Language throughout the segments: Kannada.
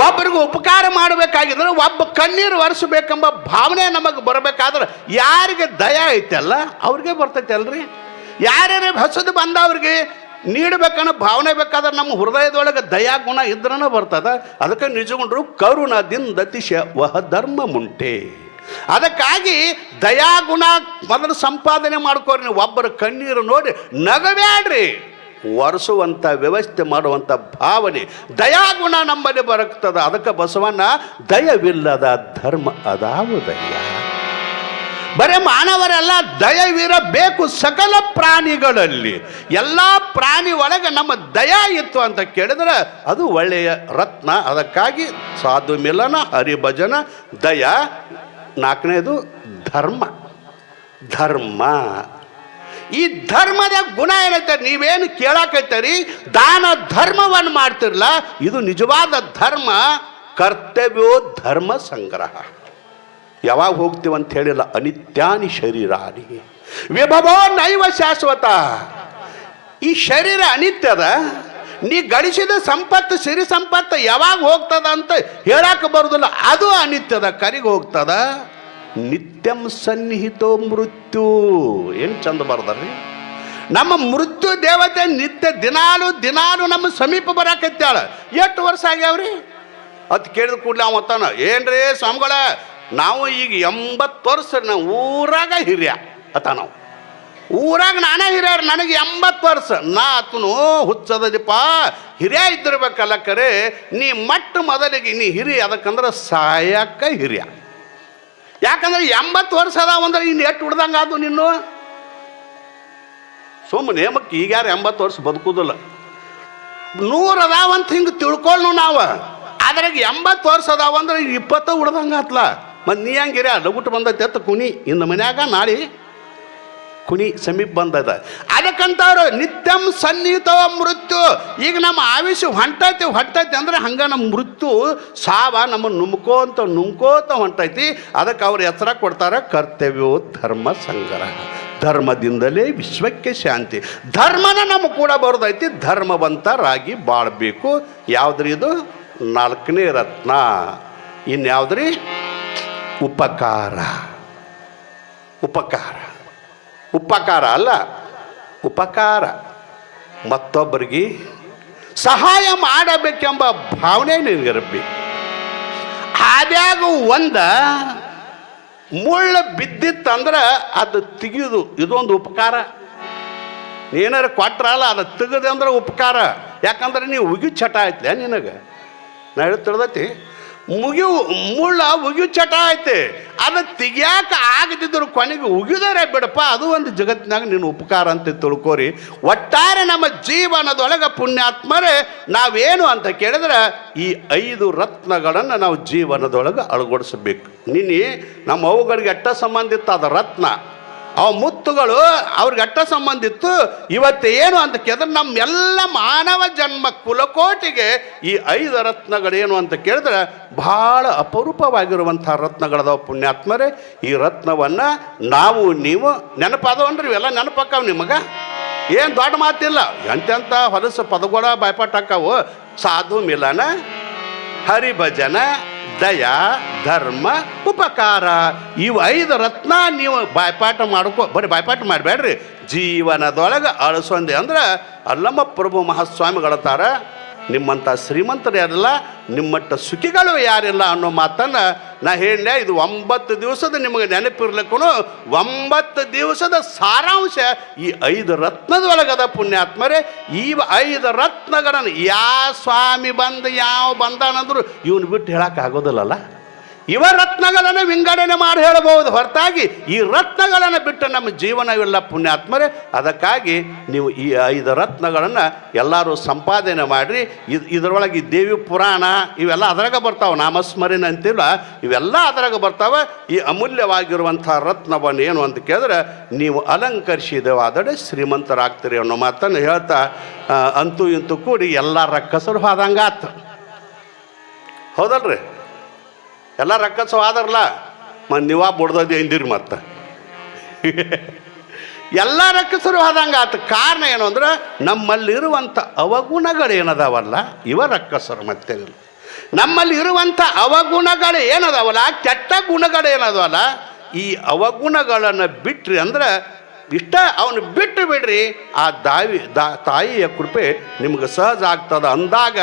ಒಬ್ಬರಿಗೂ ಉಪಕಾರ ಮಾಡಬೇಕಾಗಿದ್ರೆ ಒಬ್ಬ ಕಣ್ಣೀರು ಒರೆಸಬೇಕೆಂಬ ಭಾವನೆ ನಮಗೆ ಬರಬೇಕಾದ್ರೆ ಯಾರಿಗೆ ದಯ ಐತಲ್ಲ ಅವ್ರಿಗೆ ಬರ್ತೈತೆ ಅಲ್ರಿ. ಯಾರ್ಯಾರು ಹೊಸದು ಬಂದವ್ರಿಗೆ ನೀಡಬೇಕನ್ನೋ ಭಾವನೆ ಬೇಕಾದ್ರೆ ನಮ್ಮ ಹೃದಯದೊಳಗೆ ದಯಾ ಗುಣ ಇದ್ರನ ಬರ್ತದ. ಅದಕ್ಕೆ ನಿಜಗೊಂಡ್ರು ಕರುಣದಿಂದತಿಶ ವಹ ಧರ್ಮ ಮುಂಟೆ. ಅದಕ್ಕಾಗಿ ದಯಾಗುಣ ಮೊದಲು ಸಂಪಾದನೆ ಮಾಡ್ಕೋರಿ. ನೀವು ಒಬ್ಬರ ಕಣ್ಣೀರು ನೋಡಿ ನಗಬೇಡ್ರಿ, ಒರೆಸುವಂಥ ವ್ಯವಸ್ಥೆ ಮಾಡುವಂಥ ಭಾವನೆ ದಯಾಗುಣ ನಮ್ಮಲ್ಲಿ ಬರುತ್ತದೆ. ಅದಕ್ಕೆ ಬಸವಣ್ಣ ದಯವಿಲ್ಲದ ಧರ್ಮ ಅದಾವು ದಯ. ಬರೇ ಮಾನವರೆಲ್ಲ ದಯವಿರಬೇಕು ಸಕಲ ಪ್ರಾಣಿಗಳಲ್ಲಿ. ಎಲ್ಲ ಪ್ರಾಣಿ ಒಳಗೆ ನಮ್ಮ ದಯ ಇತ್ತು ಅಂತ ಕೇಳಿದ್ರೆ ಅದು ಒಳ್ಳೆಯ ರತ್ನ. ಅದಕ್ಕಾಗಿ ಸಾಧು ಮಿಲನ, ಹರಿಭಜನ, ದಯ. ನಾಲ್ಕನೇದು ಧರ್ಮ. ಧರ್ಮ ಈ ಧರ್ಮದ ಗುಣ ಏನೈತೆ, ನೀವೇನು ಕೇಳಾಕೈತರಿ ದಾನ ಧರ್ಮವನ್ನು ಮಾಡ್ತಿರಲ್ಲ, ಇದು ನಿಜವಾದ ಧರ್ಮ. ಕರ್ತವ್ಯೋ ಧರ್ಮ ಸಂಗ್ರಹ. ಯಾವಾಗ ಹೋಗ್ತೀವಂತ ಹೇಳಿಲ್ಲ. ಅನಿತ್ಯಾನಿ ಶರೀರಾನಿ ವಿಭವೋ ನೈವ ಶಾಶ್ವತ. ಈ ಶರೀರ ಅನಿತ್ಯದ. ನೀ ಗಳಿಸಿದ ಸಂಪತ್ತು, ಸಿರಿ ಸಂಪತ್ತು ಯಾವಾಗ ಹೋಗ್ತದ ಅಂತ ಹೇಳಕ್ಕೆ ಬರುದಿಲ್ಲ. ಅದು ಅನಿತ್ಯದ, ಕರಿಗೆ ಹೋಗ್ತದ. ನಿತ್ಯಂ ಸನ್ನಿಹಿತೋ ಮೃತ್ಯು. ಏನು ಚಂದ ಬರ್ದಾರ್ರಿ. ನಮ್ಮ ಮೃತ್ಯು ದೇವತೆ ನಿತ್ಯ ದಿನಾಲು ನಮ್ಮ ಸಮೀಪ ಬರಾಕತ್ತಾಳ. ಎಷ್ಟು ವರ್ಷ ಆಗ್ಯಾವ್ರಿ ಅದು ಕೇಳಿದ ಕೂಡಲೇ ಅವ ಅಂತಾನ, ಏನ್ರಿ ಸ್ವಾಮಿಗಳ ನಾವು ಈಗ 80 ವರ್ಷ ನಾವು ಊರಾಗ ಹಿರಿಯ ಅತ್ತ. ನಾವು ಊರಾಗ ನಾನೇ ಹಿರಿಯರು, ನನಗೆ 80 ವರ್ಷ. ನಾ ಆತನು ಹುಚ್ಚದಪ್ಪ, ಹಿರಿಯ ಇದ್ದಿರ್ಬೇಕಲ್ಲ. ಕರೆ ನೀ ಮೊದಲಿಗೆ ನೀ ಹಿರಿಯ. ಅದಕ್ಕಂದ್ರೆ ಸಾಯಕ್ಕ ಹಿರಿಯ. ಯಾಕಂದ್ರೆ 80 ವರ್ಷ ಅದಾವಂದ್ರೆ ಇನ್ನು ಎಷ್ಟು ಹುಡ್ದಂಗೆ ಅದು ನಿನ್ನು. ಸುಮ್ಮನೆ ನೇಮಕ್ಕೆ ಈಗ ಯಾರು 80 ವರ್ಷ ಬದುಕುದಿಲ್ಲ. 100 ಅದಾವಂತ ಹಿಂಗೆ ತಿಳ್ಕೊಳ್ಳು ನಾವು. ಅದ್ರಾಗ 80 ವರ್ಷ ಅದಾವಂದ್ರೆ 20 ಹುಡ್ದಂಗೆ ಆತ್ಲ. ಮತ್ತು ನೀ ಹಂಗಿರ ಲಗುಟ್ಟು ಬಂದೈತೆ ಎತ್ತ ಕುನಿ ಇನ್ನು ಮನ್ಯಾಗ ನಾಳೆ ಕುನಿ ಸಮೀಪ ಬಂದದ. ಅದಕ್ಕಂತವ್ರು ನಿತ್ಯಂ ಸನ್ನಿಹಿತವ ಮೃತ್ಯು. ಈಗ ನಮ್ಮ ಆಯುಷ್ಯ ಹೊಂಟೈತಿ ಅಂದ್ರೆ ಹಂಗೆ ನಮ್ಮ ಮೃತ್ಯು ಸಾವ ನಮ್ಮನ್ನು ನುಂಕೋತ ಹೊಂಟೈತಿ. ಅದಕ್ಕೆ ಅವ್ರು ಹೆಸರ ಕೊಡ್ತಾರೆ ಕರ್ತವ್ಯೋ ಧರ್ಮ ಸಂಗ್ರಹ. ಧರ್ಮದಿಂದಲೇ ವಿಶ್ವಕ್ಕೆ ಶಾಂತಿ. ಧರ್ಮನ ನಮ್ಮ ಕೂಡ ಬರೋದೈತಿ. ಧರ್ಮವಂತರಾಗಿ ಬಾಳಬೇಕು. ಯಾವುದ್ರಿ ಇದು? 4ನೇ ರತ್ನ. ಇನ್ಯಾವುದ್ರಿ? ಉಪಕಾರ. ಉಪಕಾರ ಉಪಕಾರ ಅಲ್ಲ, ಉಪಕಾರ. ಮತ್ತೊಬ್ಬರಿಗೆ ಸಹಾಯ ಮಾಡಬೇಕೆಂಬ ಭಾವನೆ ನಿನಗಿರಬೇಕು. ಆದ್ಯಾಗ ಮುಳ್ಳು ಬಿದ್ದಿತ್ತಂದ್ರೆ ಅದು ತೆಗಿಯೋದು ಇದೊಂದು ಉಪಕಾರ. ಏನಾರು ಕೊಟ್ರಲ್ಲ ಅದು ತೆಗೆದೆ ಅಂದ್ರೆ ಉಪಕಾರ. ಯಾಕಂದ್ರೆ ನೀವು ಉಗಿ ಚಟ ಆಯ್ತಲ್ಲ ನಿನಗೆ. ನಾ ಹೇಳ್ತಿರ್ದೈತಿ ಮುಳ್ಳು ಚಟ ಐತೆ. ಅದು ತೆಗಿಯಾಕ ಆಗದಿದ್ರು ಕೊನೆಗೆ ಉಗಿದರೆ ಬಿಡಪ್ಪ. ಅದು ಒಂದು ಜಗತ್ತಿನಾಗ ನೀನು ಉಪಕಾರ ಅಂತ ತಿಳ್ಕೋರಿ. ಒಟ್ಟಾರೆ ನಮ್ಮ ಜೀವನದೊಳಗೆ ಪುಣ್ಯಾತ್ಮರೇ ನಾವೇನು ಅಂತ ಕೇಳಿದ್ರೆ ಈ 5 ರತ್ನಗಳನ್ನು ನಾವು ಜೀವನದೊಳಗೆ ಅಳವಡಿಸಬೇಕು. ನಿನ್ನೆ ನಮ್ಮ ಅವುಗಳಿಗೆ ಎಷ್ಟ ಸಂಬಂಧ ಇತ್ತು ಅದು ರತ್ನ. ಅವ ಮುತ್ತುಗಳು ಅವ್ರಿಗೆ ಅಟ್ಟ ಸಂಬಂಧ ಇತ್ತು. ಇವತ್ತು ಏನು ಅಂತ ಕೇಳಿದ್ರೆ ನಮ್ಮೆಲ್ಲ ಮಾನವ ಜನ್ಮ ಕುಲಕೋಟಿಗೆ ಈ 5 ರತ್ನಗಳೇನು ಅಂತ ಕೇಳಿದ್ರೆ ಭಾಳ ಅಪರೂಪವಾಗಿರುವಂಥ ರತ್ನಗಳದಾವ ಪುಣ್ಯಾತ್ಮರೇ. ಈ ರತ್ನವನ್ನು ನಾವು ನೀವು ನೆನಪಾದವನ್ರಿ. ಇವೆಲ್ಲ ನೆನಪಾಕಾವ ನಿಮಗೆ. ಏನು ದೊಡ್ಡ ಮಾತಿಲ್ಲ. ಎಂತೆಂಥ ಹೊಲಸು ಪದಗಳ ಬಾಯ್ಪಾಟ್ ಹಾಕಾವು. ಸಾಧು ಮಿಲನ, ಹರಿಭಜನ, ದಯ, ಧರ್ಮ, ಉಪಕಾರ. ಇವು 5 ರತ್ನ ನೀವು ಬಾಯ್ಪಾಠ ಬರೀ ಬಾಯ್ಪಾಠ ಮಾಡಬೇಡ್ರಿ, ಜೀವನದೊಳಗೆ ಅಳಿಸೊಂದೆ. ಅಂದ್ರೆ ಅಲ್ಲಮ್ಮ ಪ್ರಭು ಮಹಾಸ್ವಾಮಿಗಳತ್ತಾರ, ನಿಮ್ಮಂಥ ಶ್ರೀಮಂತರು ಯಾರಿಲ್ಲ, ನಿಮ್ಮಟ್ಟ ಸುಖಿಗಳು ಯಾರಿಲ್ಲ ಅನ್ನೋ ಮಾತನ್ನು ನಾ ಹೇಳಿದೆ. ಇದು 9 ದಿವಸದ ನಿಮಗೆ ನೆನಪಿರ್ಲಿಕ್ಕೂ 9 ದಿವಸದ ಸಾರಾಂಶ ಈ 5 ರತ್ನದೊಳಗದ ಪುಣ್ಯಾತ್ಮರೇ. ಈ 5 ರತ್ನಗಳನ್ನು ಯಾವ ಸ್ವಾಮಿ ಯಾವ ಬಂದಾನಂದ್ರು ಇವನು ಬಿಟ್ಟು ಹೇಳೋಕ್ಕಾಗೋದಿಲ್ಲಲ್ಲ. ಇವ ರತ್ನಗಳನ್ನು ವಿಂಗಡಣೆ ಮಾಡಿ ಹೇಳಬಹುದು ಹೊರತಾಗಿ ಈ ರತ್ನಗಳನ್ನು ಬಿಟ್ಟು ನಮ್ಮ ಜೀವನವಿಲ್ಲ ಪುಣ್ಯಾತ್ಮರೇ. ಅದಕ್ಕಾಗಿ ನೀವು ಈ 5 ರತ್ನಗಳನ್ನು ಎಲ್ಲರೂ ಸಂಪಾದನೆ ಮಾಡಿರಿ. ಇದರೊಳಗೆ ಈ ದೇವಿ ಪುರಾಣ ಇವೆಲ್ಲ ಅದರಾಗ ಬರ್ತಾವೆ. ನಾಮಸ್ಮರಣೆ ಅಂತಿಲ್ಲ, ಇವೆಲ್ಲ ಅದರಾಗ ಬರ್ತಾವೆ. ಈ ಅಮೂಲ್ಯವಾಗಿರುವಂಥ ರತ್ನವನ್ನು ಏನು ಅಂತ ಕೇಳಿದ್ರೆ ನೀವು ಅಲಂಕರಿಸಿದವಾದರೆ ಶ್ರೀಮಂತರಾಗ್ತೀರಿ ಅನ್ನೋ ಮಾತನ್ನು ಹೇಳ್ತಾ ಅಂತೂ ಇಂತೂ ಕೂಡಿ ಎಲ್ಲ ರಕ್ಕಸರು ಹೋದಂಗಾತು. ಹೌದಲ್ರಿ? ಎಲ್ಲ ರಕ್ಕಸು ಆದರಲ್ಲ ನೀವಾ ಬಡ್ದದಿ ಅಂದಿರಿ. ಮತ್ತೆ ಎಲ್ಲ ರಕ್ಕಸರು ಆದಂಗೆ ಆತ. ಕಾರಣ ಏನು ಅಂದ್ರೆ ನಮ್ಮಲ್ಲಿರುವಂಥ ಅವಗುಣಗಳೇನದಾವಲ್ಲ ಇವ ರಕ್ಕಸರು. ಮತ್ತೇನಿಲ್ಲ. ನಮ್ಮಲ್ಲಿ ಇರುವಂಥ ಅವಗುಣಗಳು ಏನದವಲ್ಲ, ಕೆಟ್ಟ ಗುಣಗಳು ಏನದವಲ್ಲ, ಈ ಅವಗುಣಗಳನ್ನು ಬಿಟ್ರಿ ಅಂದ್ರೆ ಇಷ್ಟ ಅವನು ಬಿಟ್ಟು ಬಿಡ್ರಿ, ಆ ತಾಯಿಯ ಕೃಪೆ ನಿಮ್ಗೆ ಸಹಜ ಆಗ್ತದ ಅಂದಾಗ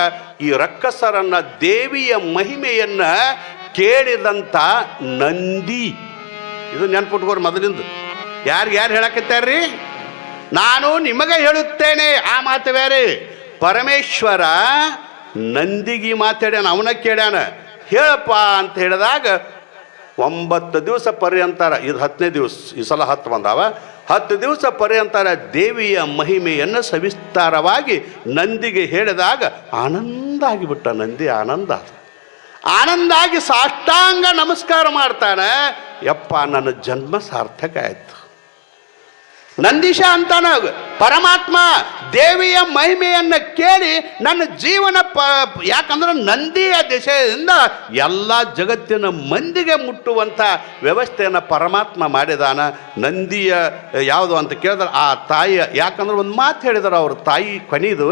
ಈ ರಕ್ಕಸರನ್ನ ದೇವಿಯ ಮಹಿಮೆಯನ್ನ ಕೇಳಿದಂಥ ನಂದಿ, ಇದು ನೆನ್ಪಿಟ್ಕೋರಿ ಮೊದಲಿಂದು. ಯಾರು ಹೇಳಕತ್ತಾರ್ರಿ? ನಾನು ನಿಮಗೆ ಹೇಳುತ್ತೇನೆ, ಆ ಮಾತು ಬೇರೆ. ಪರಮೇಶ್ವರ ನಂದಿಗೆ ಮಾತಾಡ್ಯಾನ, ಅವನ ಕೇಳ್ಯಾನ, ಹೇಳಪ್ಪ ಅಂತ ಹೇಳಿದಾಗ 9 ದಿವಸ ಪರ್ಯಂತರ, ಇದು 10ನೇ ದಿವಸ, ಈ ಸಲ 10 ಬಂದಾವ, 10 ದಿವಸ ಪರ್ಯಂತರ ದೇವಿಯ ಮಹಿಮೆಯನ್ನು ಸವಿಸ್ತಾರವಾಗಿ ನಂದಿಗೆ ಹೇಳಿದಾಗ ಆನಂದ ಆಗಿಬಿಟ್ಟ. ನಂದಿ ಆನಂದ ಆಗಿ ಸಾಷ್ಟಾಂಗ ನಮಸ್ಕಾರ ಮಾಡ್ತಾನೆ. ಯಪ್ಪ, ನನ್ನ ಜನ್ಮ ಸಾರ್ಥಕ ಆಯ್ತು. ನಂದೀಶ ಅಂತಾನ ಪರಮಾತ್ಮ ದೇವಿಯ ಮಹಿಮೆಯನ್ನು ಕೇಳಿ ನನ್ನ ಜೀವನ ಯಾಕಂದ್ರೆ ನಂದಿಯ ದಿಶೆಯಿಂದ ಎಲ್ಲ ಜಗತ್ತಿನ ಮಂದಿಗೆ ಮುಟ್ಟುವಂಥ ವ್ಯವಸ್ಥೆಯನ್ನು ಪರಮಾತ್ಮ ಮಾಡಿದಾನ. ನಂದಿಯ ಯಾವುದು ಅಂತ ಕೇಳಿದ್ರೆ ಆ ತಾಯಿಯ, ಯಾಕಂದ್ರೆ ಒಂದು ಮಾತು ಹೇಳಿದಾರೆ ಅವ್ರ ತಾಯಿ ಕೊನೆಯದು,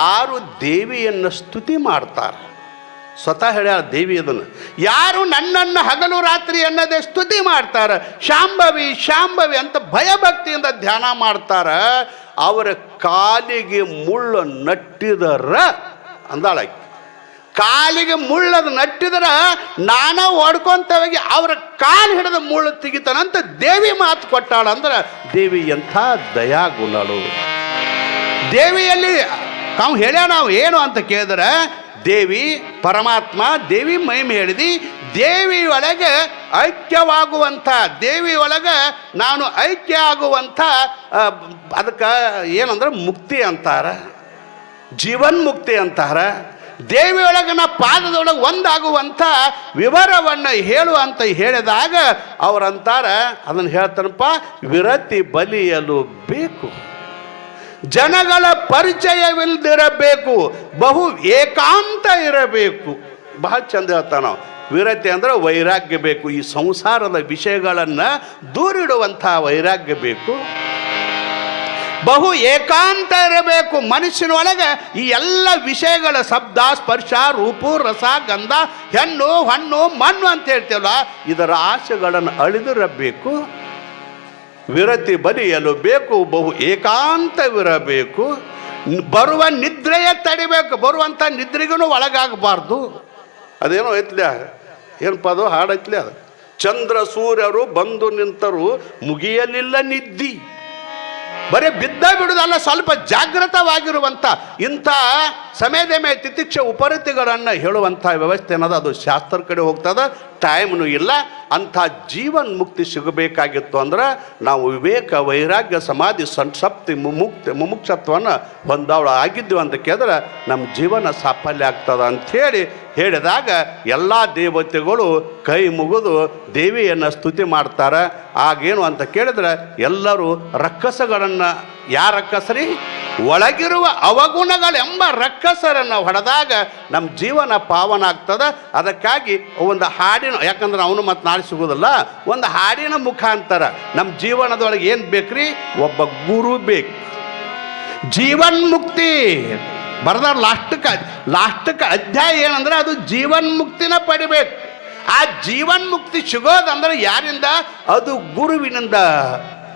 ಯಾರು ದೇವಿಯನ್ನು ಸ್ತುತಿ ಮಾಡ್ತಾರೆ, ಸ್ವತಃ ಹೇಳ್ಯಾರ ದೇವಿ ಅದನ್ನು, ಯಾರು ನನ್ನನ್ನು ಹಗಲು ರಾತ್ರಿ ಅನ್ನದೇ ಸ್ತುತಿ ಮಾಡ್ತಾರ, ಶಾಂಭವಿ ಶಾಂಭವಿ ಅಂತ ಭಯಭಕ್ತಿಯಿಂದ ಧ್ಯಾನ ಮಾಡ್ತಾರ, ಅವರ ಕಾಲಿಗೆ ಮುಳ್ಳು ನಟ್ಟಿದರ ಅಂದಾಳ. ಕಾಲಿಗೆ ಮುಳ್ಳದು ನಟ್ಟಿದ್ರ ನಾನ ಹೊಡ್ಕೊಂತ ಹೋಗಿ ಅವರ ಕಾಲು ಹಿಡಿದ ಮುಳ್ಳು ತೆಗಿತಾನಂತ ದೇವಿ ಮಾತು ಕೊಟ್ಟಾಳ. ಅಂದ್ರೆ ದೇವಿ ಎಂಥ ದಯಾಗುಣಳು. ದೇವಿಯಲ್ಲಿ ನಾವು ಹೇಳ್ಯಾವ, ನಾವು ಏನು ಅಂತ ಕೇಳಿದ್ರೆ ದೇವಿ ಪರಮಾತ್ಮ ದೇವಿ ಮಹಿಮೆ ಹೇಳಿದಿ, ದೇವಿ ಒಳಗೆ ಐಕ್ಯವಾಗುವಂಥ, ದೇವಿ ಒಳಗೆ ನಾನು ಐಕ್ಯ ಆಗುವಂಥ, ಅದಕ್ಕೆ ಏನಂದ್ರೆ ಮುಕ್ತಿ ಅಂತಾರ, ಜೀವನ್ಮುಕ್ತಿ ಅಂತಾರ. ದೇವಿಯೊಳಗನ ಪಾದದೊಳಗೆ ಒಂದಾಗುವಂಥ ವಿವರವನ್ನು ಹೇಳುವಂತ ಹೇಳಿದಾಗ ಅವರಂತಾರ, ಅದನ್ನು ಹೇಳ್ತಾನಪ್ಪ, ವಿರತಿ ಬಲಿಯಲು ಬೇಕು, ಜನಗಳ ಪರಿಚಯವಿಲ್ಲದಿರಬೇಕು, ಬಹು ಏಕಾಂತ ಇರಬೇಕು. ಬಹಳ ಚಂದ ಹೇಳ್ತಾನ ನಾವು. ವಿರತಿ ಅಂದ್ರೆ ವೈರಾಗ್ಯ ಬೇಕು, ಈ ಸಂಸಾರದ ವಿಷಯಗಳನ್ನು ದೂರಿಡುವಂಥ ವೈರಾಗ್ಯ ಬೇಕು. ಬಹು ಏಕಾಂತ ಇರಬೇಕು, ಮನುಷ್ಯನೊಳಗೆ ಈ ಎಲ್ಲ ವಿಷಯಗಳ ಶಬ್ದ ಸ್ಪರ್ಶ ರೂಪ ರಸ ಗಂಧ ಹೆಣ್ಣು ಹಣ್ಣು ಮಣ್ಣು ಅಂತ ಹೇಳ್ತೇವಲ್ಲ, ಇದರ ಆಸೆಗಳನ್ನು ಅಳಿದಿರಬೇಕು. ವಿರತಿ ಬಲಿಯಲು ಬೇಕು, ಬಹು ಏಕಾಂತವಿರಬೇಕು, ಬರುವ ನಿದ್ರೆಯ ತಡಿಬೇಕು, ಬರುವಂಥ ನಿದ್ರೆಗೂ ಒಳಗಾಗಬಾರ್ದು. ಅದೇನೋ ಐತ್ಲೆ, ಏನಪ್ಪ ಅದು ಹಾಡು ಐತ್ಲೆ, ಅದು ಚಂದ್ರ ಸೂರ್ಯರು ಬಂದು ನಿಂತರು ಮುಗಿಯಲಿಲ್ಲ ನಿದ್ದಿ. ಬರೀ ಬಿದ್ದ ಬಿಡುದಲ್ಲ, ಸ್ವಲ್ಪ ಜಾಗೃತವಾಗಿರುವಂಥ ಇಂಥ ಸಮಯದ ಮೇಲೆ ತಿತಿಕ್ಷ ಉಪರತಿಗಳನ್ನು ಹೇಳುವಂಥ ವ್ಯವಸ್ಥೆ ಅನ್ನೋದು ಅದು ಶಾಸ್ತ್ರ ಕಡೆ ಹೋಗ್ತದೆ, ಟೈಮ್ನು ಇಲ್ಲ. ಅಂಥ ಜೀವನ್ ಮುಕ್ತಿ ಸಿಗಬೇಕಾಗಿತ್ತು ಅಂದ್ರೆ ನಾವು ವಿವೇಕ ವೈರಾಗ್ಯ ಸಮಾಧಿ ಸಂಸಪ್ತಿ ಮುಮುಕ್ಷತ್ವವನ್ನು ಹೊಂದವಳು ಆಗಿದ್ದೀವಿ ಅಂತ ಕೇಳಿದ್ರೆ ನಮ್ಮ ಜೀವನ ಸಾಫಲ್ಯ ಆಗ್ತದ ಅಂಥೇಳಿ ಹೇಳಿದಾಗ ಎಲ್ಲ ದೇವತೆಗಳು ಕೈ ಮುಗಿದು ದೇವಿಯನ್ನು ಸ್ತುತಿ ಮಾಡ್ತಾರೆ. ಆಗೇನು ಅಂತ ಕೇಳಿದ್ರೆ ಎಲ್ಲರೂ ರಕ್ಕಸಗಳನ್ನು, ಯಾರ ರಕ್ಕಸರಿ? ಒಳಗಿರುವ ಅವಗುಣಗಳೆಂಬ ರಕ್ಕಸರನ್ನು ಹೊಡೆದಾಗ ನಮ್ಮ ಜೀವನ ಪಾವನ ಆಗ್ತದೆ. ಅದಕ್ಕಾಗಿ ಒಂದು ಹಾಡಿನ, ಯಾಕಂದ್ರೆ ಅವನು ಮತ್ತು ನಾಳೆ ಸಿಗೋದಿಲ್ಲ, ಒಂದು ಹಾಡಿನ ಮುಖಾಂತರ ನಮ್ಮ ಜೀವನದೊಳಗೆ ಏನು ಬೇಕ್ರಿ? ಒಬ್ಬ ಗುರು ಬೇಕು. ಜೀವನ್ಮುಕ್ತಿ ಬರ್ದಾರ ಲಾಸ್ಟಕ್ಕೆ ಅಧ್ಯಾಯ ಏನಂದ್ರೆ ಅದು ಜೀವನ್ಮುಕ್ತಿನ ಪಡಿಬೇಕು. ಆ ಜೀವನ್ಮುಕ್ತಿ ಸಿಗೋದಂದ್ರೆ ಯಾರಿಂದ? ಅದು ಗುರುವಿನಿಂದ.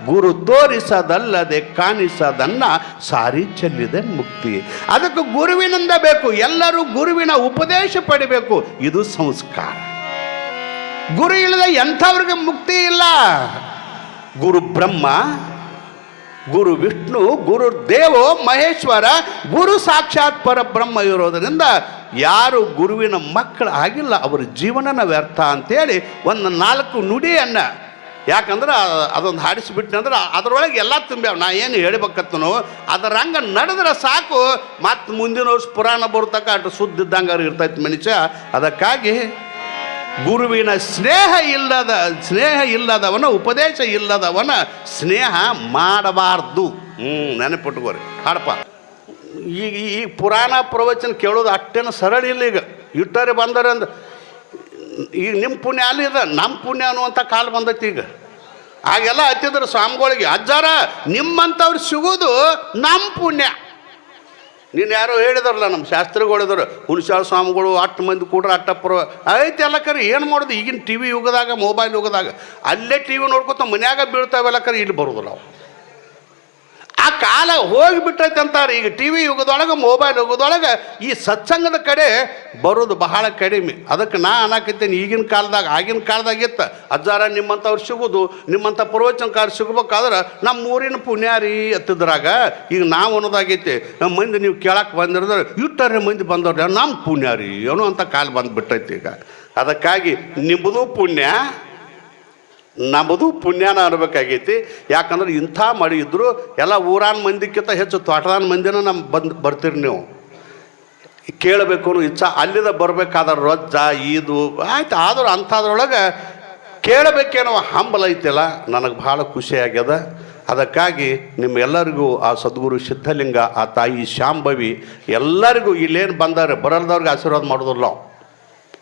ಗುರು ತೋರಿಸದಲ್ಲದೆ ಕಾಣಿಸದನ್ನ ಸಾರಿ ಚೆಲ್ಲಿದೆ ಮುಕ್ತಿ. ಅದಕ್ಕೆ ಗುರುವಿನಿಂದ ಬೇಕು. ಎಲ್ಲರೂ ಗುರುವಿನ ಉಪದೇಶ ಪಡಿಬೇಕು. ಇದು ಸಂಸ್ಕಾರ. ಗುರು ಇಲ್ಲದೆ ಎಂಥವ್ರಿಗೆ ಮುಕ್ತಿ ಇಲ್ಲ. ಗುರು ಬ್ರಹ್ಮ, ಗುರು ವಿಷ್ಣು, ಗುರು ದೇವೋ ಮಹೇಶ್ವರ, ಗುರು ಸಾಕ್ಷಾತ್ ಪರಬ್ರಹ್ಮ ಇರೋದರಿಂದ ಯಾರು ಗುರುವಿನ ಮಕ್ಕಳು ಆಗಿಲ್ಲ ಅವರ ಜೀವನನ ವ್ಯರ್ಥ ಅಂತೇಳಿ ಒಂದು 4 ನುಡಿಯನ್ನು, ಯಾಕಂದ್ರೆ ಅದೊಂದು ಹಾಡಿಸಿಬಿಟ್ನಂದ್ರೆ ಅದರೊಳಗೆ ಎಲ್ಲ ತುಂಬ್ಯಾವ. ನಾ ಏನು ಹೇಳ್ಬೇಕತ್ತನೋ ಅದರ ಹಂಗೆ ನಡೆದ್ರೆ ಸಾಕು, ಮತ್ತು ಮುಂದಿನ ವರ್ಷ ಪುರಾಣ ಬರ್ತಕ್ಕ ಅಷ್ಟು ಸುದ್ದಿದ್ದಂಗೆ ಇರ್ತೈತೆ ಮನುಷ್ಯ. ಅದಕ್ಕಾಗಿ ಗುರುವಿನ ಸ್ನೇಹ ಇಲ್ಲದವನ, ಉಪದೇಶ ಇಲ್ಲದವನ ಸ್ನೇಹ ಮಾಡಬಾರ್ದು. ನೆನಪಿಟ್ಕೋರಿ. ಹಾಡಪ್ಪ, ಈ ಪುರಾಣ ಪ್ರವಚನ ಕೇಳೋದು ಅಷ್ಟೇನು ಸರಳ ಇಲ್ಲ. ಈಗ ಇಟ್ಟರೆ ಬಂದರೆ ಅಂದ್ರೆ ಈಗ ನಿಮ್ಮ ಪುಣ್ಯ ಅಲ್ಲಿ ಇದೆ, ನಮ್ಮ ಪುಣ್ಯ ಅನ್ನುವಂಥ ಕಾಲ ಬಂದೈತಿ. ಈಗ ಆಗೆಲ್ಲ ಹತ್ತಿದ್ರು ಸ್ವಾಮಿಗಳಿಗೆ, ಅಜ್ಜಾರ ನಿಮ್ಮಂಥವ್ರು ಸಿಗೋದು ನಮ್ಮ ಪುಣ್ಯ. ನೀನು ಯಾರೋ ಹೇಳಿದಾರಲ್ಲ ನಮ್ಮ ಶಾಸ್ತ್ರಿಗಳು ಹೇಳಿದ್ರು ಹುಣಸಾಳ ಸ್ವಾಮಿಗಳು 8 ಮಂದಿ ಕೂಡ್ರೆ ಅಟ್ಟಪ್ಪರು ಐತೆ ಎಲ್ಲ ಕರೆ ಏನು ಮಾಡೋದು ಈಗಿನ ಟಿ ವಿ ಯುಗದಾಗ ಮೊಬೈಲ್ ಯುಗದಾಗ ಅಲ್ಲೇ ಟಿ ವಿ ನೋಡ್ಕೊತ ಮನ್ಯಾಗ ಬೀಳ್ತಾವೆಲ್ಲ ಕರೆ ಇಲ್ಲಿ ಬರೋದು ನಾವು ಆ ಕಾಲ ಹೋಗಿಬಿಟ್ಟೈತೆ ಅಂತಾರೆ ಈಗ ಟಿ ವಿ ಯುಗದೊಳಗೆ ಮೊಬೈಲ್ ಯುಗದೊಳಗೆ ಈ ಸತ್ಸಂಗದ ಕಡೆ ಬರೋದು ಬಹಳ ಕಡಿಮೆ ಅದಕ್ಕೆ ನಾ ಅನ್ನಕತ್ತೇನೆ ಈಗಿನ ಕಾಲದಾಗ ಆಗಿನ ಕಾಲದಾಗಿತ್ತು ಅಜ್ಜಾರ ನಿಮ್ಮಂಥವ್ರು ಸಿಗೋದು ನಿಮ್ಮಂಥ ಪ್ರವಚನಕಾರ ಸಿಗ್ಬೇಕಾದ್ರೆ ನಮ್ಮ ಊರಿನ ಪುಣ್ಯಾರಿ ಎತ್ತಿದ್ರಾಗ ಈಗ ನಾವು ಅನ್ನೋದಾಗೈತಿ ನಮ್ಮ ಮಂದಿ ನೀವು ಕೇಳಕ್ಕೆ ಬಂದಿರೋದ್ರೆ ಇಟ್ಟರೆ ಮಂದಿ ಬಂದವ್ರೆ ನಮ್ಮ ಪುಣ್ಯಾರಿ ಏನೋ ಅಂತ ಕಾಲ ಬಂದುಬಿಟ್ಟೈತಿ ಈಗ ಅದಕ್ಕಾಗಿ ನಿಮ್ಮದು ಪುಣ್ಯ ನಮ್ಮದು ಪುಣ್ಯನ ಅನ್ಬೇಕಾಗೈತಿ ಯಾಕಂದ್ರೆ ಇಂಥ ಮಳೆ ಇದ್ದರೂ ಎಲ್ಲ ಊರಾನ ಮಂದಿಕ್ಕಿಂತ ಹೆಚ್ಚು ತೋಟದಾನ ಮಂದಿನ ನಮ್ಮ ಬರ್ತೀರಿ ನೀವು ಕೇಳಬೇಕು ಅನ್ನೋ ಇಚ್ಛಾ ಅಲ್ಲಿದ ಬರಬೇಕಾದ್ರೆ ರೊಜ್ಜ ಇದು ಆಯ್ತು ಆದರೂ ಅಂಥದ್ರೊಳಗೆ ಕೇಳಬೇಕೇನೋ ಹಂಬಲ ಐತಿಲ್ಲ ನನಗೆ ಭಾಳ ಖುಷಿ ಆಗ್ಯದ ಅದಕ್ಕಾಗಿ ನಿಮ್ಮೆಲ್ಲರಿಗೂ ಆ ಸದ್ಗುರು ಸಿದ್ಧಲಿಂಗ ಆ ತಾಯಿ ಶಾಂಭವಿ ಎಲ್ಲರಿಗೂ ಇಲ್ಲೇನು ಬಂದವ್ರೆ ಬರಲ್ದವ್ರಿಗೆ ಆಶೀರ್ವಾದ ಮಾಡೋದಿಲ್ಲ ನಾವು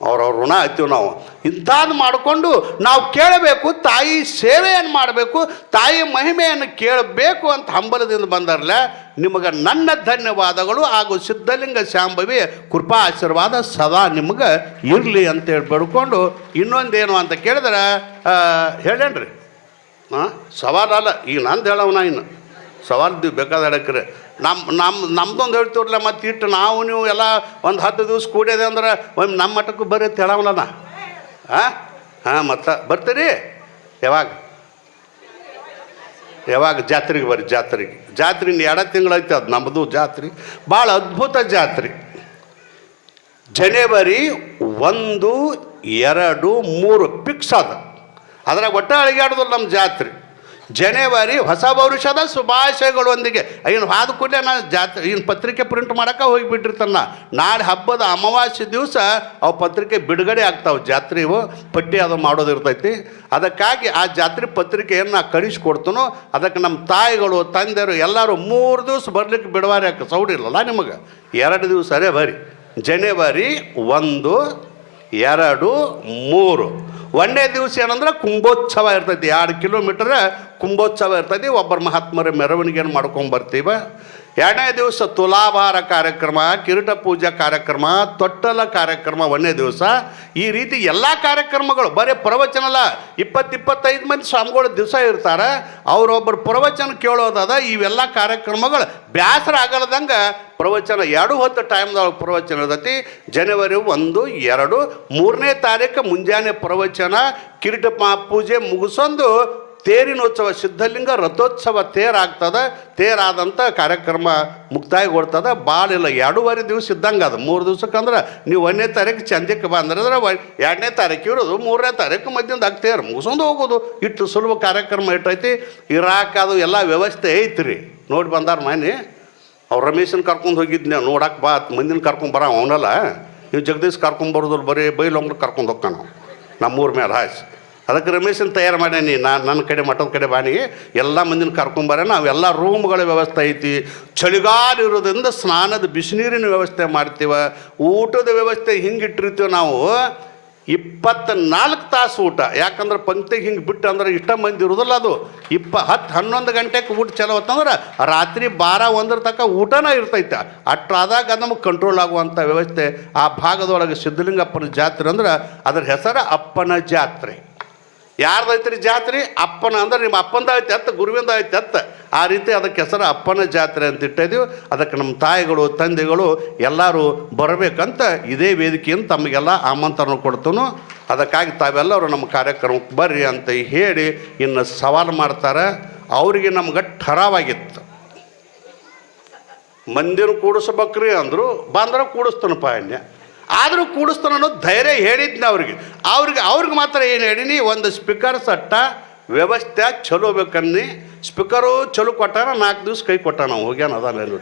ಅವ್ರವ್ರ ಋಣ ಹತ್ತೀವಿ ನಾವು ಇಂಥದ್ದು ಮಾಡಿಕೊಂಡು ನಾವು ಕೇಳಬೇಕು ತಾಯಿ ಸೇವೆಯನ್ನು ಮಾಡಬೇಕು ತಾಯಿ ಮಹಿಮೆಯನ್ನು ಕೇಳಬೇಕು ಅಂತ ಹಂಬಲದಿಂದ ಬಂದಾರಲ್ಲ ನಿಮಗೆ ನನ್ನ ಧನ್ಯವಾದಗಳು ಹಾಗೂ ಸಿದ್ಧಲಿಂಗ ಶಾಂಭವಿ ಕೃಪಾ ಆಶೀರ್ವಾದ ಸದಾ ನಿಮಗೆ ಇರಲಿ ಅಂತೇಳಿ ಬೇಡ್ಕೊಂಡು ಇನ್ನೊಂದೇನು ಅಂತ ಕೇಳಿದ್ರೆ ಹೇಳೇನ್ರಿ ಹಾಂ ಸವಾಲಲ್ಲ ಈಗ ನಂದು ಹೇಳವನ ಇನ್ನು ಸವಾಲು ಬೇಕಾದ ಹೇಳಕ್ರಿ ನಮ್ದೊಂದು ಹೇಳ್ತೀವ್ರಲ್ಲ ಮತ್ತು ಇಟ್ಟು ನಾವು ನೀವು ಎಲ್ಲ ಒಂದು 10 ದಿವಸ ಕೂಡಿದೆ ಅಂದ್ರೆ ಒಂದು ನಮ್ಮ ಮಠಕ್ಕೂ ಬರ್ರಿ ಅಂತ ಹೇಳವಲ್ಲ ಹಾಂ ಮತ್ತು ಬರ್ತೀರಿ ಯಾವಾಗ ಜಾತ್ರೆಗೆ ಬರ್ರಿ ಜಾತ್ರೆ ಇನ್ನು 2 ತಿಂಗಳೈತೆ ಅದು ನಮ್ಮದು ಜಾತ್ರೆ ಭಾಳ ಅದ್ಭುತ ಜಾತ್ರೆ ಜನವರಿ 1, 2, 3 ಫಿಕ್ಸ್ ಅದ ಅದ್ರಾಗ ಒಟ್ಟು ಅಳಿಗಾಡೋದಿಲ್ಲ ನಮ್ಮ ಜಾತ್ರೆ ಜನವರಿ ಹೊಸ ವರುಷದ ಶುಭಾಶಯಗಳೊಂದಿಗೆ ಏನು ಹಾದು ಕೂಡಲೇ ನಾನು ಜಾತ್ರೆ ಇನ್ನು ಪತ್ರಿಕೆ ಪ್ರಿಂಟ್ ಮಾಡೋಕೆ ಹೋಗಿಬಿಟ್ಟಿರ್ತಾನ ನಾಳೆ ಹಬ್ಬದ ಅಮಾವಾಸ್ಯೆ ದಿವಸ ಅವು ಪತ್ರಿಕೆ ಬಿಡುಗಡೆ ಆಗ್ತಾವೆ ಜಾತ್ರೆ ಇವು ಪಟ್ಟಿ ಅದು ಮಾಡೋದಿರ್ತೈತಿ ಅದಕ್ಕಾಗಿ ಆ ಜಾತ್ರೆ ಪತ್ರಿಕೆಯನ್ನು ನಾ ಕಳಿಸ್ಕೊಡ್ತೀನೋ ಅದಕ್ಕೆ ನಮ್ಮ ತಾಯಿಗಳು ತಂದೆಯರು ಎಲ್ಲರೂ 3 ದಿವಸ ಬರಲಿಕ್ಕೆ ಬಿಡುವಾರಿ ಹಾಕಿ ಸೌಡಿಲ್ಲಲ್ಲ ನಿಮಗೆ 2 ದಿವಸ ಅರೇ ಬರ್ರಿ ಜನವರಿ 1, 2, 3 ಒಂದನೇ ದಿವಸ ಏನಂದ್ರೆ ಕುಂಭೋತ್ಸವ ಇರ್ತೈತಿ 2 ಕಿಲೋಮೀಟರ್ ಕುಂಭೋತ್ಸವ ಇರ್ತೈತಿ ಒಬ್ಬರು ಮಹಾತ್ಮರ ಮೆರವಣಿಗೆಯನ್ನು ಮಾಡ್ಕೊಂಬರ್ತೀವಿ 2ನೇ ದಿವಸ ತುಲಾಭಾರ ಕಾರ್ಯಕ್ರಮ ಕಿರೀಟ ಪೂಜಾ ಕಾರ್ಯಕ್ರಮ ತೊಟ್ಟಲ ಕಾರ್ಯಕ್ರಮ 1ನೇ ದಿವಸ ಈ ರೀತಿ ಎಲ್ಲ ಕಾರ್ಯಕ್ರಮಗಳು ಬರೀ ಪ್ರವಚನ ಅಲ್ಲ 20-25 ಮಂದಿ ಸ್ವಾಮಿಗಳು ದಿವಸ ಇರ್ತಾರೆ ಅವರೊಬ್ಬರು ಪ್ರವಚನ ಕೇಳೋದದ ಇವೆಲ್ಲ ಕಾರ್ಯಕ್ರಮಗಳು ಬೇಸರ ಆಗಲ್ದಂಗೆ ಪ್ರವಚನ 2 ಹೊತ್ತು ಟೈಮ್ದೊಳಗೆ ಪ್ರವಚನ ಇರ್ತೈತಿ ಜನವರಿ 1, 2, 3ನೇ ತಾರೀಕು ಮುಂಜಾನೆ ಪ್ರವಚನ ಕಿರೀಟ ಪೂಜೆ ಮುಗಿಸೊಂದು ತೇರಿನೋತ್ಸವ ಸಿದ್ಧಲಿಂಗ ರಥೋತ್ಸವ ತೇರಾಗ್ತದೆ ತೇರಾದಂಥ ಕಾರ್ಯಕ್ರಮ ಮುಕ್ತಾಯಗೊಳ್ತದೆ ಭಾಳ ಇಲ್ಲ 2.5 ದಿವಸ ಇದ್ದಂಗೆ ಅದು 3 ದಿವ್ಸಕ್ಕಂದ್ರೆ ನೀವು 1ನೇ ತಾರೀಕು ಚಂದಕ್ಕೆ ಬಂದ್ರೆ 2ನೇ ತಾರೀಕು ಇರೋದು 3ನೇ ತಾರೀಕು ಮಧ್ಯದಾಗ ತೇರು ಮುಗಿಸೊಂದು ಹೋಗೋದು ಇಟ್ಟು ಸುಲಭ ಕಾರ್ಯಕ್ರಮ ಇಟ್ಟೈತಿ ಇರಾಕದು ಎಲ್ಲ ವ್ಯವಸ್ಥೆ ಐತ್ರಿ ನೋಡಿ ಬಂದಾರ ಮನೆ ಅವ್ರು ರಮೇಶನ್ ಕರ್ಕೊಂಡು ಹೋಗಿದ್ನಿ ನೋಡಕ್ಕೆ ಬಾ ಮಂದಿನ ಕರ್ಕೊಂಡು ಬರ ಅವನಲ್ಲ ನೀವು ಜಗದೀಶ್ ಕರ್ಕೊಂಬರೋದ್ರ ಬರೀ ಬೈಲೊಂಗ್ಳು ಕರ್ಕೊಂಡು ಹೋಗ್ಕ ನಾವು ನಮ್ಮೂರ ಮೇಲೆ ಹಾಸಿ ಅದಕ್ಕೆ ರಮೇಶನ್ ತಯಾರು ಮಾಡೀನಿ ನನ್ನ ಕಡೆ ಮಠದ ಕಡೆ ಬಾನಿ ಎಲ್ಲ ಮಂದಿನ ಕರ್ಕೊಂಬರ ನಾವೆಲ್ಲ ರೂಮ್ಗಳ ವ್ಯವಸ್ಥೆ ಐತಿ ಚಳಿಗಾಲ ಇರೋದ್ರಿಂದ ಸ್ನಾನದ ಬಿಸಿನೀರಿನ ವ್ಯವಸ್ಥೆ ಮಾಡ್ತೀವಿ ಊಟದ ವ್ಯವಸ್ಥೆ ಹಿಂಗೆ ಇಟ್ಟಿರ್ತೀವಿ ನಾವು 24 ತಾಸು ಊಟ ಯಾಕಂದ್ರೆ ಪಂಕ್ತಿಗೆ ಹಿಂಗೆ ಬಿಟ್ಟು ಅಂದ್ರೆ ಇಷ್ಟ ಮಂದಿ ಇರೋದಿಲ್ಲ ಅದು 10-11 ಗಂಟೆಗೆ ಊಟ ಚಲೋ ಹೊತ್ತಂದ್ರೆ ರಾತ್ರಿ 12-1 ತನಕ ಊಟನೇ ಇರ್ತೈತೆ ಅಷ್ಟಾದಾಗ ಅದು ನಮಗೆ ಕಂಟ್ರೋಲ್ ಆಗುವಂಥ ವ್ಯವಸ್ಥೆ ಆ ಭಾಗದೊಳಗೆ ಸಿದ್ಧಲಿಂಗಪ್ಪನ ಜಾತ್ರೆ ಅಂದ್ರೆ ಅದ್ರ ಹೆಸರು ಅಪ್ಪನ ಜಾತ್ರೆ ಯಾರ್ದೈತ್ರಿ ಜಾತ್ರೆ ಅಪ್ಪನ ಅಂದ್ರೆ ನಿಮ್ಮ ಅಪ್ಪಂದ ಐತೆ ಅತ್ತ ಗುರುವಿಂದ ಐತೆ ಅತ್ತ ಆ ರೀತಿ ಅದಕ್ಕೆ ಹೆಸರು ಅಪ್ಪನ ಜಾತ್ರೆ ಅಂತ ಇಟ್ಟಿದ್ದೀವಿ ಅದಕ್ಕೆ ನಮ್ಮ ತಾಯಿಗಳು ತಂದೆಗಳು ಎಲ್ಲರೂ ಬರಬೇಕಂತ ಇದೇ ವೇದಿಕೆಯಿಂದ ತಮಗೆಲ್ಲ ಆಮಂತ್ರಣ ಕೊಡ್ತನು ಅದಕ್ಕಾಗಿ ತಾವೆಲ್ಲರೂ ನಮ್ಮ ಕಾರ್ಯಕ್ರಮಕ್ಕೆ ಬರ್ರಿ ಅಂತ ಹೇಳಿ ಇನ್ನು ಸವಾಲು ಮಾಡ್ತಾರೆ ಅವರಿಗೆ ನಮ್ಗೆ ಠರಾವಾಗಿತ್ತು ಮಂದಿನ ಕೂಡಿಸ್ಬೇಕ್ರಿ ಅಂದರು ಬಂದ್ರೆ ಕೂಡಿಸ್ತಾನಪ್ಪ ಅನ್ಯ ಆದರೂ ಕೂಡಿಸ್ತಾನ ಅನ್ನೋ ಧೈರ್ಯ ಹೇಳಿದ್ನ ಅವ್ರಿಗೆ ಮಾತ್ರ ಏನು ಹೇಳೀನಿ ಒಂದು ಸ್ಪೀಕರ್ ಸಟ್ಟ ವ್ಯವಸ್ಥೆ ಚಲೋ ಬೇಕನ್ನಿ ಸ್ಪೀಕರು ಚಲೋ ಕೊಟ್ಟಾನ 4 ದಿವಸ ಕೈ ಕೊಟ್ಟಾನ ನಾವು ಹೋಗ್ಯಾನ ಅದಲ್ಲ ಇದು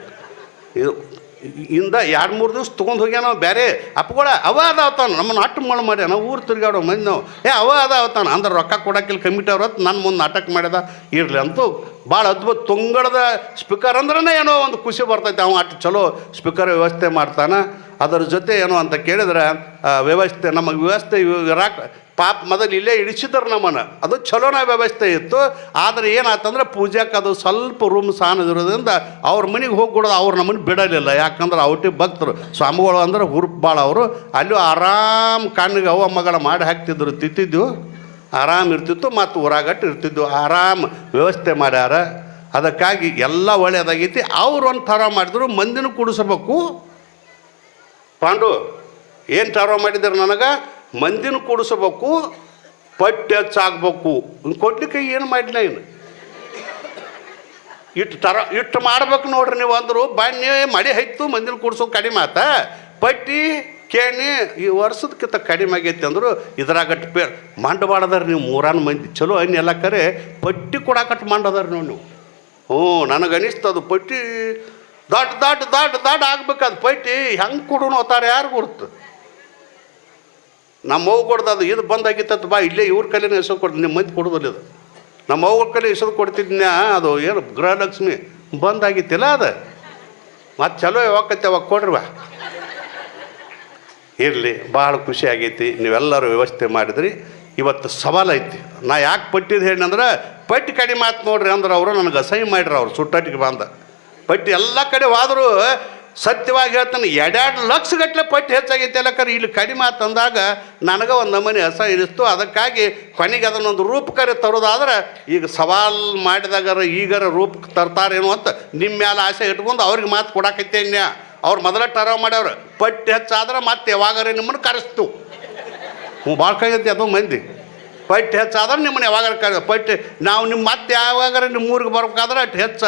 ಇಂದ 2-3 ದಿವಸ ತೊಗೊಂಡು ಹೋಗ್ಯಾನ ಬೇರೆ ಅಪ್ಪಗಳ ಅವ ಅದಾವತಾನ ನಮ್ಮನ್ನು ನಾಟಕ ಮಾಡ್ಯಾನ ಊರು ತಿರ್ಗಾಡೋ ಮಂದಿ ನಾವು ಅವ ಅದಾವತಾನ ಅಂದ್ರೆ ರೊಕ್ಕ ಕೊಡೋಕ್ಕಿಲ್ಲ ಕಮಿಟಿ ಅವ್ರ ನನ್ನ ಮುಂದೆ ನಾಟಕ ಮಾಡ್ಯದ ಇರಲಿ ಅಂತೂ ಭಾಳ ಅದ್ಭುತ ತುಂಗಡದ ಸ್ಪೀಕರ್ ಅಂದ್ರೇ ಏನೋ ಒಂದು ಖುಷಿ ಬರ್ತೈತೆ. ಅವ ಅಷ್ಟು ಚಲೋ ಸ್ಪೀಕರ್ ವ್ಯವಸ್ಥೆ ಮಾಡ್ತಾನೆ. ಅದರ ಜೊತೆ ಏನು ಅಂತ ಕೇಳಿದ್ರೆ ವ್ಯವಸ್ಥೆ ನಮಗೆ ವ್ಯವಸ್ಥೆ ಇರಾಕ ಪಾಪ ಮೊದಲು ಇಲ್ಲೇ ಇಳಿಸಿದ್ರು ನಮ್ಮನ್ನು. ಅದು ಚಲೋನ ವ್ಯವಸ್ಥೆ ಇತ್ತು. ಆದರೆ ಏನಾಯ್ತಂದ್ರೆ ಪೂಜಾಕ್ಕೆ ಅದು ಸ್ವಲ್ಪ ರೂಮ್ ಸಾನದಿರೋದ್ರಿಂದ ಅವ್ರ ಮನೆಗೆ ಹೋಗ್ಬಿಡೋದು. ಅವ್ರು ನಮ್ಮನ್ನು ಬಿಡಲಿಲ್ಲ. ಯಾಕಂದ್ರೆ ಔಟಿ ಭಕ್ತರು ಸ್ವಾಮಿಗಳು ಅಂದ್ರೆ ಹುರುಪು ಭಾಳ ಅವರು. ಅಲ್ಲೂ ಆರಾಮ್ ಕಣ್ಣಿಗೆ ಅವ್ವ ಮಗಳ ಮಾಡಿ ಹಾಕ್ತಿದ್ರು, ತಿಂತಿದ್ವು, ಆರಾಮ್ ಇರ್ತಿತ್ತು. ಮತ್ತು ಊರಾಗಟ್ಟು ಇರ್ತಿದ್ವು, ಆರಾಮ್ ವ್ಯವಸ್ಥೆ ಮಾಡ್ಯಾರ. ಅದಕ್ಕಾಗಿ ಎಲ್ಲ ಒಳ್ಳೆಯದಾಗೈತಿ. ಅವ್ರು ಒಂದು ಥರ ಮಾಡಿದ್ರು, ಮಂದಿನೂ ಕೂಡಿಸ್ಬೇಕು. ಪಾಂಡು ಏನು ಥರ ಮಾಡಿದ್ರು ನನಗೆ, ಮಂದಿನೂ ಕೂಡಿಸ್ಬೇಕು, ಪಟ್ಟಿ ಹೆಚ್ಚಾಗಬೇಕು. ಕೊಡ್ಲಿಕ್ಕೆ ಏನು ಮಾಡಿಲ್ಲ. ಇನ್ನು ಇಟ್ಟು ಮಾಡ್ಬೇಕು ನೋಡ್ರಿ ನೀವು ಅಂದರು. ಬನ್ನಿ ಮಡಿ ಹೈತು, ಮಂದಿನ ಕೂಡಿಸೋ ಕಡಿಮೆ ಆತ. ಪಟ್ಟಿ ಕೇಣಿ ಈ ವರ್ಷದಕ್ಕಿಂತ ಕಡಿಮೆ ಆಗೈತಿ ಅಂದರು. ಇದ್ರಾಗಟ್ಟು ಮಂಡಬಾರ್ದಾರ ನೀವು 3 ಮಂದಿ ಚಲೋ ಅನ್ನ ಎಲ್ಲ ಕರೆ ಪಟ್ಟಿ ಕೊಡಾಕಟ್ಟು ಮಂಡದಾರ ನೀವು. ನನಗನಿಸ್ತದು ಪಟ್ಟಿ ದಾಟ್ ಆಗ್ಬೇಕದು. ಪಟ್ಟಿ ಹೆಂಗೆ ಕೊಡೋನು ಹೋತಾರೆ ಯಾರು ಗುರ್ತು. ನಮ್ಮ ಅವ್ವ ಕೊಡ್ದು ಇದು ಬಂದಾಗಿತ್ತು ಬಾ ಇಲ್ಲೇ ಇವ್ರ ಕೈಲೇನೆ ಹೆಸರು ಕೊಡ್ತೀನಿ. ನಿಮ್ಮ ಮಂದಿ ಕೊಡೋದಿಲ್ಲ ಇದು. ನಮ್ಮ ಅವ್ವ ಕೈಲಿ ಹೆಸರು ಕೊಡ್ತಿದ್ನ್ಯಾ. ಅದು ಏನು ಗೃಹಲಕ್ಷ್ಮಿ ಬಂದಾಗಿತ್ತಿಲ್ಲ ಅದು. ಮತ್ತು ಚಲೋ ಯಾವಾಗತ್ತೆ ಅವಾಗ ಕೊಡ್ರಿ ಬಾ. ಇರಲಿ, ಭಾಳ ಖುಷಿ ಆಗೈತಿ. ನೀವೆಲ್ಲರೂ ವ್ಯವಸ್ಥೆ ಮಾಡಿದ್ರಿ. ಇವತ್ತು ಸವಾಲು ಐತಿ. ನಾ ಯಾಕೆ ಪಟ್ಟಿದ್ದು ಹೇಳಿನಂದ್ರೆ ಪಟ್ಟಿ ಕಡಿಮೆ ಮಾತು ನೋಡ್ರಿ ಅಂದ್ರೆ ಅವರು ನನಗೆ ಅಸಹ್ಯ ಮಾಡ್ರಿ. ಅವ್ರು ಸುಟ್ಟಟ್ಟಿಗೆ ಬಂದ ಪಟ್ಟಿ ಎಲ್ಲ ಕಡೆ ಹೋದರೂ ಸತ್ಯವಾಗಿ ಹೇಳ್ತಾನೆ 2 ಲಕ್ಷ ಗಟ್ಟಲೆ ಪಟ್ಟಿ ಹೆಚ್ಚಾಗೈತೆ ಎಲ್ಲ ಕರೆ. ಇಲ್ಲಿ ಕಡಿಮೆ ಮಾತು ಅಂದಾಗ ನನಗೆ ಒಂದು ನಮೂನೆ ಅಸಹ್ಯ ಇರಿಸ್ತು. ಅದಕ್ಕಾಗಿ ಕೊನೆಗೆ ಅದನ್ನೊಂದು ರೂಪಕರೆ ತರೋದಾದ್ರೆ ಈಗ ಸವಾಲು ಮಾಡಿದಾಗಾರ ಈಗಾರ ರೂಪಕ್ಕೆ ತರ್ತಾರೇನೋ ಅಂತ ನಿಮ್ಮ ಮೇಲೆ ಆಸೆ ಇಟ್ಕೊಂಡು ಅವ್ರಿಗೆ ಮಾತು ಕೊಡಾಕೈತೆ. ಇನ್ಯಾ ಅವ್ರು ಮೊದಲ ಟರವ್ ಮಾಡ್ಯವ್ರು ಪಟ್ಟಿ ಹೆಚ್ಚಾದ್ರೆ ಮತ್ತೆ ಯಾವಾಗಾರ ನಿಮ್ಮನ್ನು ಕರೆಸ್ತು. ಭಾಳ ಕೈತಿ ಅದು ಮಂದಿ. ಪಟ್ಟಿ ಹೆಚ್ಚಾದ್ರೆ ನಿಮ್ಮನ್ನು ಯಾವಾಗಾರ ಪಟ್ಟಿ ನಾವು ನಿಮ್ಮ ಮತ್ತೆ ಯಾವಾಗಾರ ನಿಮ್ಮ ಊರಿಗೆ ಬರ್ಬೇಕಾದ್ರೆ ಅಷ್ಟು ಹೆಚ್ಚ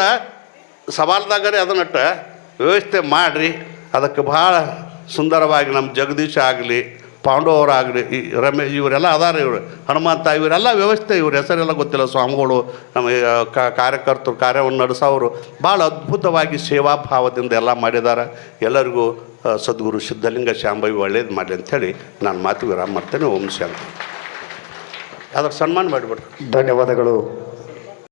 ಸವಾಲ್ದಾಗರೆ ಅದನ್ನಟ್ಟು ವ್ಯವಸ್ಥೆ ಮಾಡಿರಿ. ಅದಕ್ಕೆ ಭಾಳ ಸುಂದರವಾಗಿ ನಮ್ಮ ಜಗದೀಶ್ ಆಗಲಿ, ಪಾಂಡವರಾಗಲಿ, ಈ ರಮೇಶ್ ಇವರೆಲ್ಲ ಅದಾರ. ಇವರು ಹನುಮಂತ ಇವರೆಲ್ಲ ವ್ಯವಸ್ಥೆ, ಇವ್ರ ಹೆಸರೆಲ್ಲ ಗೊತ್ತಿಲ್ಲ. ಸ್ವಾಮಿಗಳು ನಮ್ಮ ಕಾರ್ಯಕರ್ತರು ಕಾರ್ಯವನ್ನು ನಡೆಸೋರು ಭಾಳ ಅದ್ಭುತವಾಗಿ ಸೇವಾಭಾವದಿಂದ ಎಲ್ಲ ಮಾಡಿದ್ದಾರೆ. ಎಲ್ಲರಿಗೂ ಸದ್ಗುರು ಸಿದ್ಧಲಿಂಗ ಶಾಂಭವಿ ಒಳ್ಳೇದು ಮಾಡಲಿ ಅಂಥೇಳಿ ನಾನು ಮಾತು ವಿರಾಮ ಮಾಡ್ತೇನೆ. ಓಂ ಶಾಂತಿ. ಅದಕ್ಕೆ ಸನ್ಮಾನ ಮಾಡಿಬಿಡ್ರಿ. ಧನ್ಯವಾದಗಳು.